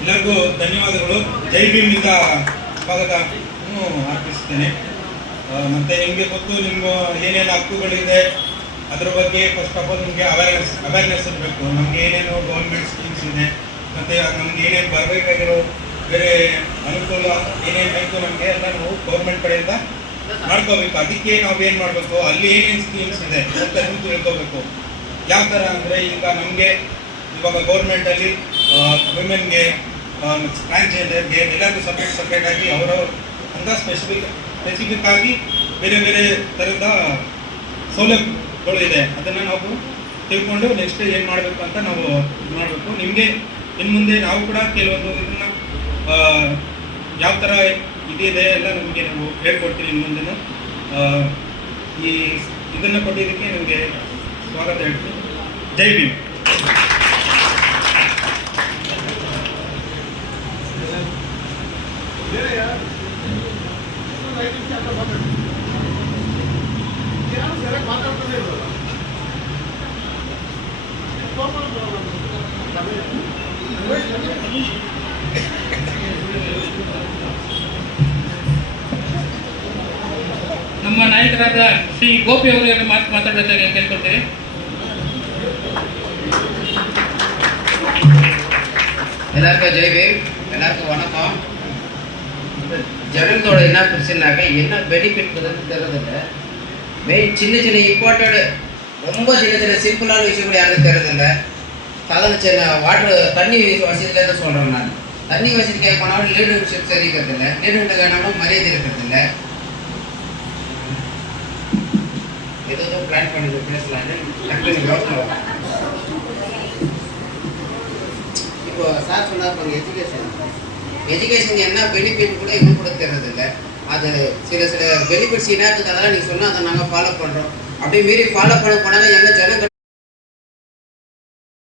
ಎಲ್ಲರಿಗೂ ಧನ್ಯವಾದಗಳು. ಜೈ ಭೀಮ್ನಿಂದ ಸ್ವಾಗತವನ್ನು ಅರ್ಪಿಸ್ತೇನೆ. ಮತ್ತು ನಿಮಗೆ ಗೊತ್ತು ನಿಮ್ಮ ಏನೇನು ಹಕ್ಕುಗಳಿದೆ ಅದ್ರ ಬಗ್ಗೆ ಫಸ್ಟ್ ಆಫ್ ಆಲ್ ನಿಮಗೆ ಅವೇರ್ನೆಸ್ ಇರಬೇಕು. ನಮಗೆ ಏನೇನು ಗೌರ್ಮೆಂಟ್ ಸ್ಕೀಮ್ಸ್ ಇದೆ ಮತ್ತು ನಮ್ಗೆ ಏನೇನು ಬರಬೇಕಾಗಿರೋ ಬೇರೆ ಅನುಕೂಲ ಏನೇನು ಬೇಕು ನಮಗೆ ಎಲ್ಲ ನಾವು ಗೌರ್ಮೆಂಟ್ ಕಡೆಯಿಂದ ಮಾಡ್ಕೋಬೇಕು. ಅದಕ್ಕೆ ನಾವು ಏನು ಮಾಡಬೇಕು, ಅಲ್ಲಿ ಏನೇನು ಸ್ಕೀಮ್ಸ್ ಇದೆ ಅಂತ ನೀವು ತಿಳ್ಕೋಬೇಕು. ಯಾವ ಥರ ಅಂದರೆ ಈಗ ನಮಗೆ ಇವಾಗ ಗೌರ್ಮೆಂಟಲ್ಲಿ ವಿಮೆನ್ಗೆ ಟ್ರಾನ್ಸ್ಜೆಂಡರ್ಗೆ ಎಲ್ಲರಿಗೂ ಸಪ್ರೇಟಾಗಿ ಅವರವ್ರ ಅಂತ ಸ್ಪೆಸಿಫಿಕ್ ಆಗಿ ಬೇರೆ ಬೇರೆ ಥರದ ಸೌಲಭ್ಯಗಳು ಇದೆ. ಅದನ್ನು ನಾವು ತಿಳ್ಕೊಂಡು ನೆಕ್ಸ್ಟ್ ಏನು ಮಾಡಬೇಕು ಅಂತ ನಾವು ಇದು ಮಾಡಬೇಕು. ನಿಮಗೆ ಇನ್ನು ಮುಂದೆ ನಾವು ಕೂಡ ಕೆಲವೊಂದು ಇದನ್ನು ಯಾವ ಥರ ಇದಿದೆ ಎಲ್ಲ ನಮಗೆ ನಾವು ಹೇಳ್ಕೊಡ್ತೀವಿ. ಇನ್ನು ಮುಂದೆ ಈ ಇದನ್ನು ಕೊಟ್ಟಿದ್ದಕ್ಕೆ ನಿಮಗೆ ಸ್ವಾಗತ ಹೇಳ್ತೀನಿ. ಜೈ ಭೀಮ್. ನಮ್ಮ ನಾಯಕರಾದ ಶ್ರೀ ಗೋಪಿ ಅವರು ಮಾತಾಡಬೇಕಾಗಿ ಕೇಳ್ಕೊಳ್ತೇವೆ. எல்லாருக்கும் ஜெய்பீம், எல்லாருக்கும் வணக்கம். ஜனங்களோட என்ன பிரச்சனைனாக்க என்ன பெனிஃபிட் தெரியறதில்லை. மெயின் சின்ன சின்ன இம்பார்ட்டன்ட் ரொம்ப சின்ன சிம்பிளான விஷயம் கூட யாருக்கும் தெரியறதில்லை. சாதாரண சின்ன வாட்டர் தண்ணி வசதியிலேருந்து சொல்கிறேன். நான் தண்ணி வசதி கேட்க போனாலும் லீடர்ஷிப் சரி இருக்கிறதில்ல, லீடர்கிட்ட கேட்டாலும் மரியாதை இருக்கிறதில்ல. ஏதோ பிளான் பண்ணி பேசலான்னு யோசனை. இப்போ சார் சொன்னார் எஜுகேஷன் என்ன பெனிஃபிட் கூட இன்னும் கூட தெரியறதில்லை. அது சில பெனிஃபிட்ஸ் என்ன இருக்குது, அதெல்லாம் நீங்கள் சொன்னால் அதை நாங்கள் ஃபாலோ பண்ணுறோம். அப்படி மீறி ஃபாலோ பண்ண போனாலும் எங்கள் ஜனங்கள்